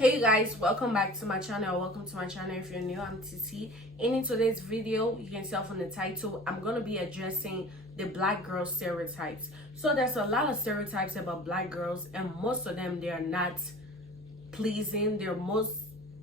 Hey guys, welcome back to my channel. Welcome to my channel. If you're new, I'm Titi, and in today's video, you can tell from the title, I'm going to be addressing the black girl stereotypes. So there's a lot of stereotypes about black girls, and most of them, they are not pleasing. They're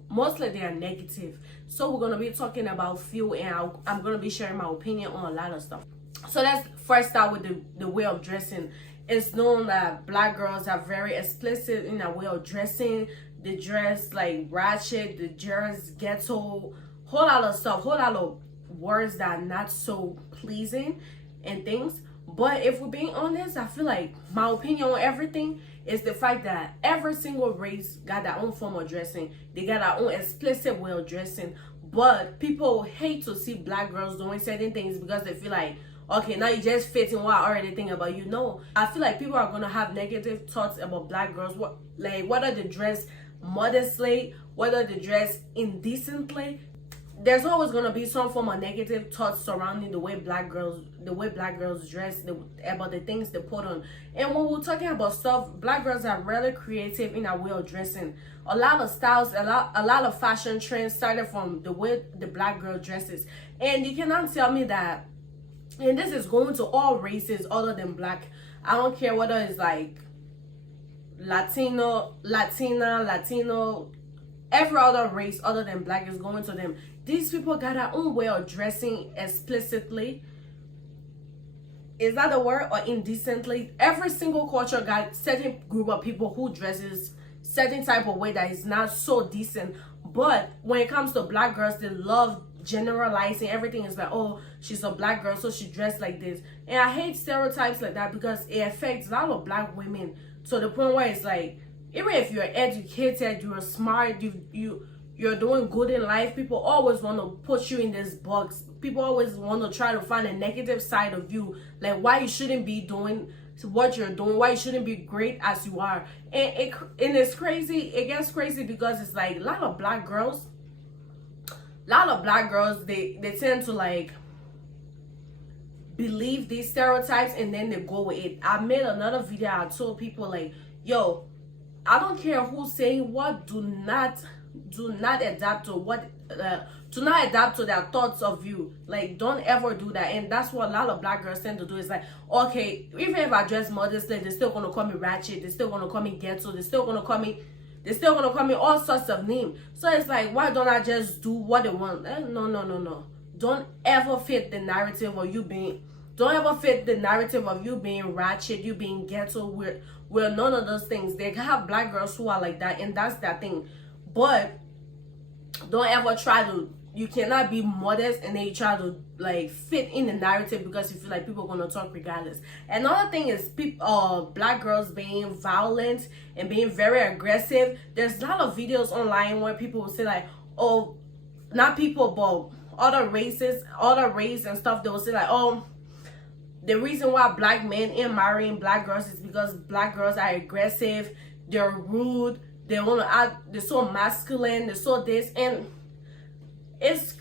mostly they are negative. So we're going to be talking about few, and I'm going to be sharing my opinion on a lot of stuff. So let's first start with the way of dressing. It's known that black girls are very explicit in their way of dressing. They dress like ratchet, the dress ghetto, whole lot of stuff, whole lot of words that are not so pleasing and things. But if we're being honest, I feel like my opinion on everything is the fact that every single race got their own form of dressing. They got their own explicit way of dressing. But people hate to see black girls doing certain things because they feel like, okay, now you just fit in what I already think about you. No, I feel like people are gonna have negative thoughts about black girls. Whether they dress modestly, whether they dress indecently, there's always gonna be some form of negative thoughts surrounding the way black girls dress, about the things they put on. And when we're talking about stuff, black girls are really creative in our way of dressing. A lot of styles, a lot of fashion trends started from the way the black girl dresses. And you cannot tell me that. And this is going to all races other than black. I don't care whether it's like Latino, every other race other than black is going to them. These people got their own way of dressing explicitly. Is that the word? Or indecently? Every single culture got certain group of people who dresses certain type of way that is not so decent. But when it comes to black girls, they love generalizing everything. Is like, oh, she's a black girl, so she dressed like this. And I hate stereotypes like that because it affects a lot of black women to the point where it's like, even if you're educated, you're smart, you're doing good in life, people always want to put you in this box. People always want to try to find a negative side of you, like why you shouldn't be doing what you're doing, why you shouldn't be great as you are. And it's crazy. It gets crazy because it's like a lot of black girls, they tend to like believe these stereotypes and then they go with it. I made another video. I told people like, yo, I don't care who's saying what, do not adapt to what do not adapt to their thoughts of you. Like, don't ever do that. And that's what a lot of black girls tend to do. Is like, okay, even if I dress modestly, they're still gonna call me ratchet, they're still gonna call me ghetto, they're still gonna call me all sorts of names. So it's like, why don't I just do what they want? No. Don't ever fit the narrative of you being ratchet, you being ghetto. We're none of those things. They have black girls who are like that, and that's their thing. But don't ever try to, you cannot be modest and then you try to like fit in the narrative because you feel like people are gonna talk regardless. Another thing is black girls being violent and being very aggressive. There's a lot of videos online where people will say like, oh, not people but other race and stuff. They will say like, oh, the reason why black men ain't marrying black girls is because black girls are aggressive, they're rude, they want to act, they're so masculine, they're so this. And it's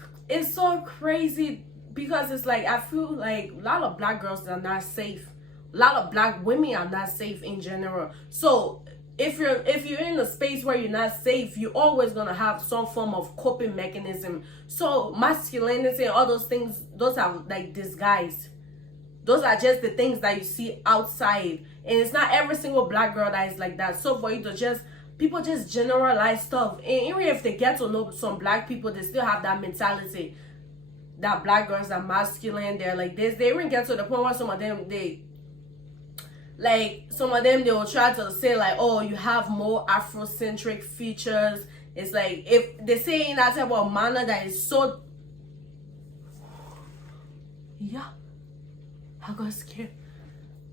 so crazy because it's like, I feel like a lot of black girls are not safe. A lot of black women are not safe in general. So if you're in a space where you're not safe, you're always gonna have some form of coping mechanism. So masculinity and all those things, those are like disguised. Those are just the things that you see outside. And it's not every single black girl that is like that. So for you to people just generalize stuff. And even if they get to know some black people, they still have that mentality that black girls are masculine, they're like this. They even get to the point where some of them, they will try to say like, oh, you have more Afrocentric features. It's like, if they say in that type of manner that is so, yeah, I got scared.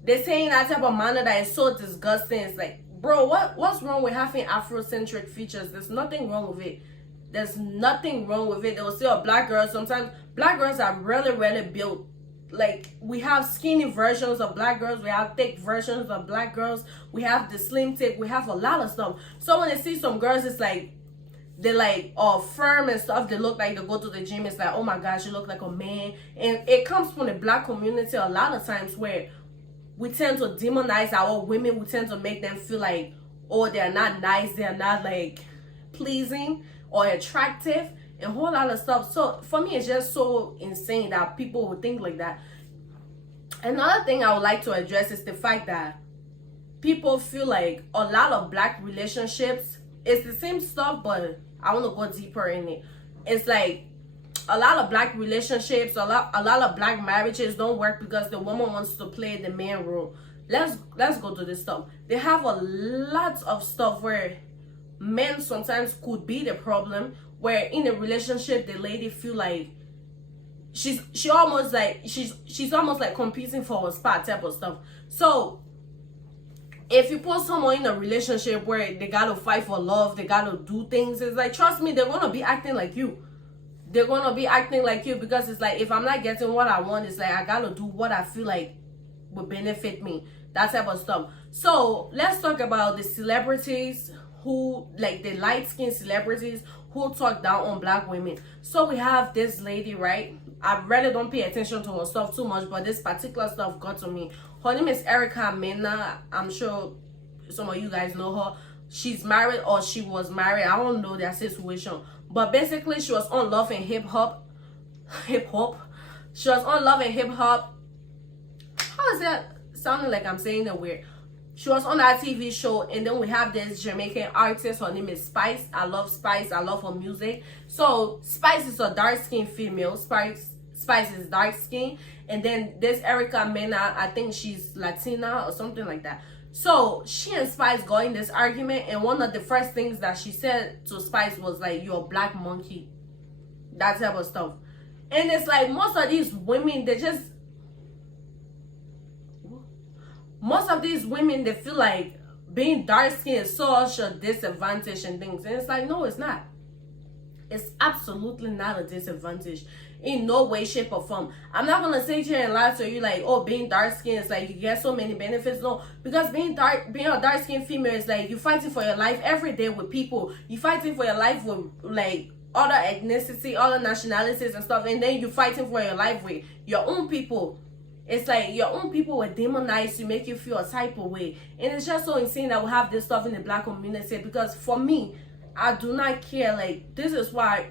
They say in that type of manner that is so disgusting. It's like, bro, what's wrong with having Afrocentric features? There's nothing wrong with it. There's nothing wrong with it. They will say a black girl. Sometimes black girls are really built. Like, we have skinny versions of black girls, we have thick versions of black girls, we have the slim thick, we have a lot of stuff. So when they see some girls, it's like, they're like firm and stuff, they look like they go to the gym. It's like, oh my gosh, you look like a man. And it comes from the black community a lot of times where we tend to demonize our women. We tend to make them feel like, oh, they're not nice, they're not like pleasing or attractive and a whole lot of stuff. So for me, it's just so insane that people would think like that. Another thing I would like to address is the fact that people feel like a lot of black relationships, it's the same stuff, but I want to go deeper in it. It's like a lot of black relationships, a lot of black marriages don't work because the woman wants to play the man role. Let's go to this stuff. They have a lot of stuff where men sometimes could be the problem, where in a relationship the lady feel like she's almost like competing for a spot type of stuff. So if you put someone in a relationship where they gotta fight for love, they gotta do things, it's like, trust me, they're gonna be acting like you. They're gonna be acting like you, because it's like, if I'm not getting what I want, it's like I gotta do what I feel like would benefit me, that type of stuff. So let's talk about the celebrities who, like the light-skinned celebrities who talk down on black women. So we have this lady, right? I really don't pay attention to her stuff too much, but this particular stuff got to me. Her name is Erica Mena. I'm sure some of you guys know her. She's married, or she was married. I don't know their situation. But basically, she was on Love and Hip Hop. She was on Love and Hip Hop. How is that sounding like I'm saying it weird? She was on that TV show, and then we have this Jamaican artist. Her name is Spice. I love Spice. I love her music. So Spice is a dark-skinned female. Spice is dark-skinned. And then this Erica Mena, I think she's Latina or something like that. So she and Spice got in this argument, and one of the first things that she said to Spice was like, "You're a black monkey." That type of stuff. And it's like, most of these women, they feel like being dark-skinned is such a disadvantage and things. And it's like, no, it's not. It's absolutely not a disadvantage in no way, shape, or form. I'm not gonna sit here and lie to you like, oh, being dark-skinned is like you get so many benefits. No, because being a dark-skinned female is like you fighting for your life every day with people. You fighting for your life with like other ethnicity, other nationalities and stuff, and then you fighting for your life with your own people. It's like your own people will demonize you, make you feel a type of way. And it's just so insane that we have this stuff in the black community, because for me, I do not care. Like, this is why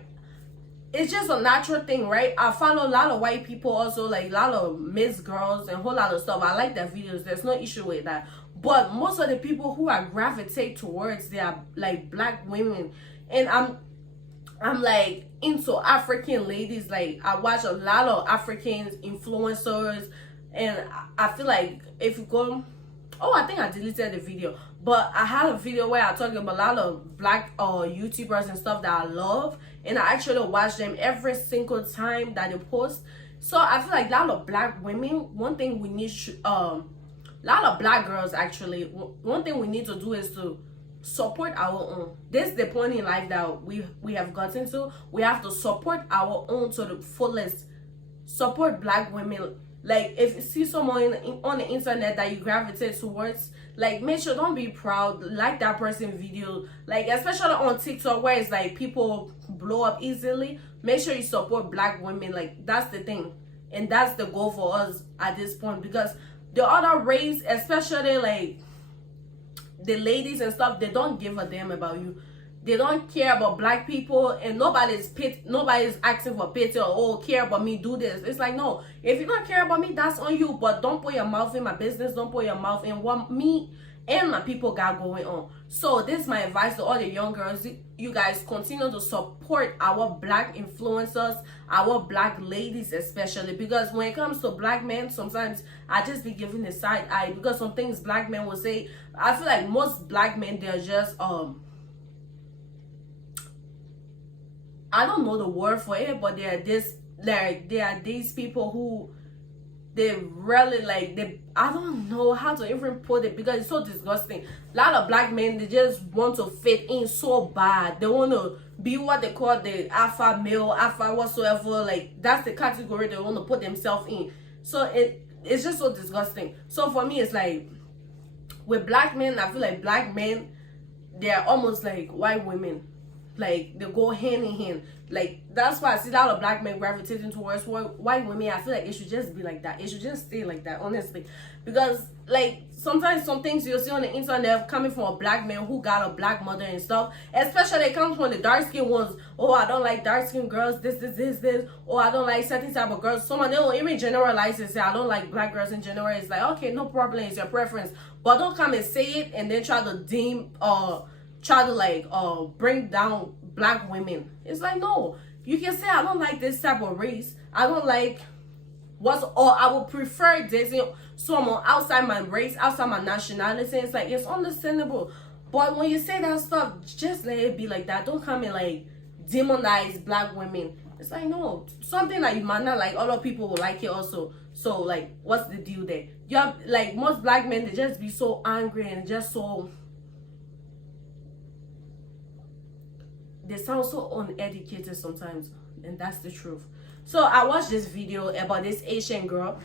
it's just a natural thing, right? I follow a lot of white people also, like a lot of Miss girls and a whole lot of stuff. I like their videos. There's no issue with that. But most of the people who I gravitate towards, they are like black women. And I'm like into African ladies. Like, I watch a lot of African influencers, and I feel like if you go, oh, I think I deleted the video, but I had a video where I talked about a lot of black YouTubers and stuff that I love, and I actually watch them every single time that they post. So I feel like a lot of black women, one thing we need, a lot of black girls actually, one thing we need to do is to support our own. This is the point in life that we have gotten to. We have to support our own to the fullest. Support black women. Like, if you see someone on the internet that you gravitate towards, like, make sure, don't be proud, like that person video, like especially on TikTok where it's like people blow up easily. Make sure you support black women. Like, that's the thing, and that's the goal for us at this point, because the other race, especially like the ladies and stuff, they don't give a damn about you. They don't care about black people, and nobody's asking for pity or, oh, care about me, do this. It's like, no, if you don't care about me, that's on you, but don't put your mouth in my business. Don't put your mouth in what me and my people got going on. So this is my advice to all the young girls. You guys continue to support our black influencers, our black ladies especially, because when it comes to black men, sometimes I just be giving the side eye, because some things black men will say, I feel like most black men, they're just I don't know the word for it, but there are these people who, they really like, I don't know how to even put it, because it's so disgusting. A lot of black men, they just want to fit in so bad. They want to be what they call the alpha male, alpha whatsoever. Like, that's the category they want to put themselves in. So it's just so disgusting. So for me, it's like, with black men, I feel like black men, they're almost like white women. like they go hand in hand. Like that's why I see a lot of black men gravitating towards white women. I feel like it should just be like that. It should just stay like that, honestly. Because like sometimes some things you'll see on the internet coming from a black man who got a black mother and stuff, especially it comes from the dark skinned ones. Oh, I don't like dark skinned girls, this. Oh, I don't like certain type of girls. Someone they will even generalize and say I don't like black girls in general. It's like, okay, no problem, it's your preference. But don't come and say it and then try to try to like bring down black women. It's like, no, you can say I don't like this type of race. I don't like or I would prefer dating someone outside my race, outside my nationality. It's like, it's understandable. But when you say that stuff, just let it be like that. Don't come and like demonize black women. It's like, no, something that you might not like, other people will like it also. So like, what's the deal there? You have like most black men, they just be so angry and just so, they sound so uneducated sometimes, and that's the truth. So I watched this video about this Asian girl.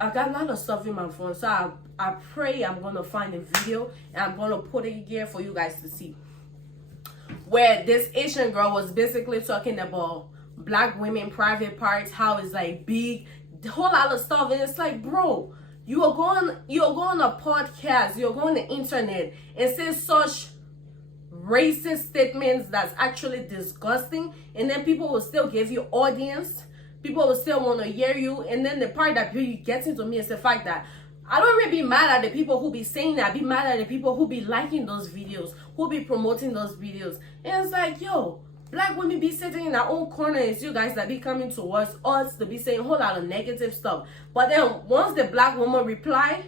I got a lot of stuff in my phone, so I pray I'm gonna find a video and I'm gonna put it here for you guys to see, where this Asian girl was basically talking about black women private parts, how it's like big, the whole lot of stuff. And it's like, bro, you're going on a podcast, you're going on the internet and say such racist statements that's actually disgusting, and then people will still give you audience, people will still want to hear you. And then the part that really gets into me is the fact that I don't really be mad at the people who be saying that. I be mad at the people who be liking those videos, who be promoting those videos. And it's like, yo, black women be sitting in our own corner. It's you guys that be coming towards us to be saying a whole lot of negative stuff. But then once the black woman replies,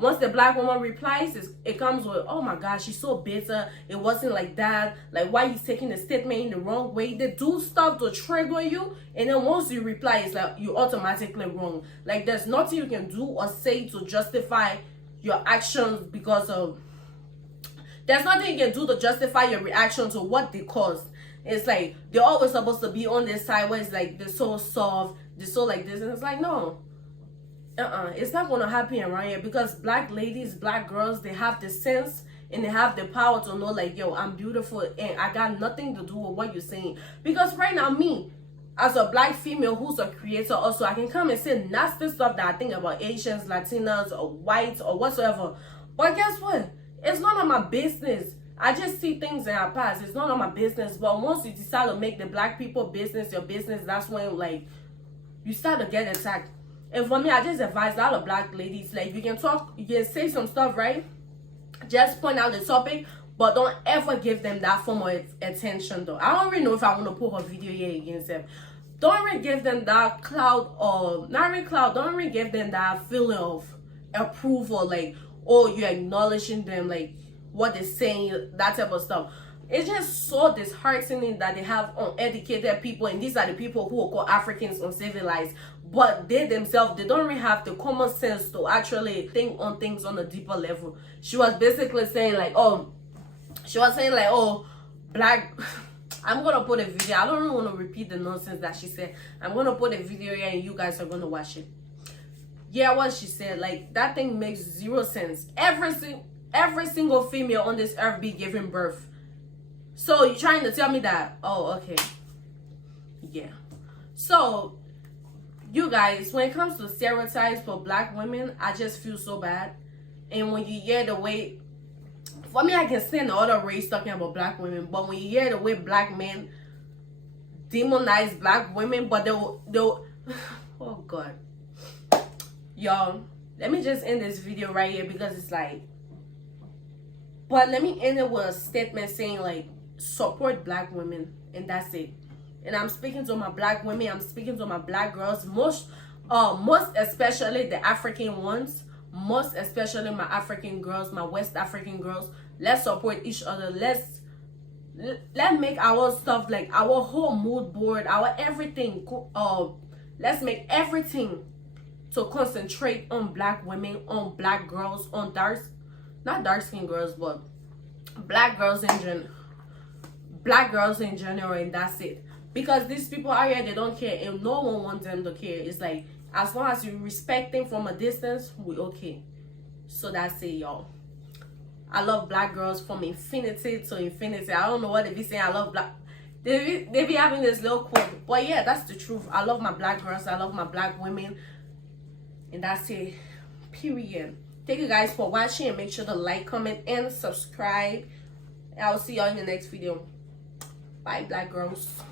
it comes with, oh my gosh, she's so bitter. It wasn't like that. Like, why you taking the statement in the wrong way? They do stuff to trigger you. And then once you reply, it's like you're automatically wrong. Like, there's nothing you can do or say to justify your actions because of... There's nothing you can do to justify your reaction to what they caused. It's like, they're always supposed to be on this side where it's like, they're so soft, they're so like this. And it's like, no. It's not gonna happen around here, because black ladies, black girls, they have the sense and they have the power to know, like, yo, I'm beautiful and I got nothing to do with what you're saying. Because right now, me as a black female who's a creator also, I can come and say nasty stuff that I think about Asians, Latinas, or whites or whatsoever. But guess what? It's none of my business. I just see things in our past. It's none of my business. But once you decide to make the black people business your business, that's when like you start to get attacked. And for me, I just advise a lot of black ladies, like, you can talk, you can say some stuff, right? Just point out the topic, but don't ever give them that form of attention, though. I don't really know if I want to put her video here against them. Don't really give them that cloud, or not really cloud, don't really give them that feeling of approval, like, oh, you're acknowledging them, like, what they're saying, that type of stuff. It's just so disheartening that they have uneducated people, and these are the people who are called Africans uncivilized. But they themselves, they don't really have the common sense to actually think on things on a deeper level. She was basically saying like, oh, black... I'm going to put a video. I don't really want to repeat the nonsense that she said. I'm going to put a video here and you guys are going to watch it. Yeah, what she said, like, that thing makes zero sense. Every single female on this earth be giving birth. So you're trying to tell me that? Oh, okay. Yeah. So... you guys, when it comes to stereotypes for black women, I just feel so bad. And when you hear the way, for me, I can stand the other race talking about black women, but when you hear the way black men demonize black women, but they'll oh God. Y'all, let me just end this video right here, because it's like, but let me end it with a statement saying like, support black women, and that's it. And I'm speaking to my black women, I'm speaking to my black girls, most especially the African ones, most especially my African girls, my West African girls. Let's support each other. Let's make our stuff, like our whole mood board, our everything. Let's make everything to concentrate on black women, on black girls, on not dark skin girls, but black girls in general, and that's it. Because these people out here, they don't care, and no one wants them to care. It's like, as long as you respect them from a distance, we okay. So that's it, y'all. I love black girls from infinity to infinity. I don't know what they be saying. I love black. They be having this little quote. But yeah, that's the truth. I love my black girls. I love my black women. And that's it. Period. Thank you guys for watching. And make sure to like, comment, and subscribe. And I will see y'all in the next video. Bye, black girls.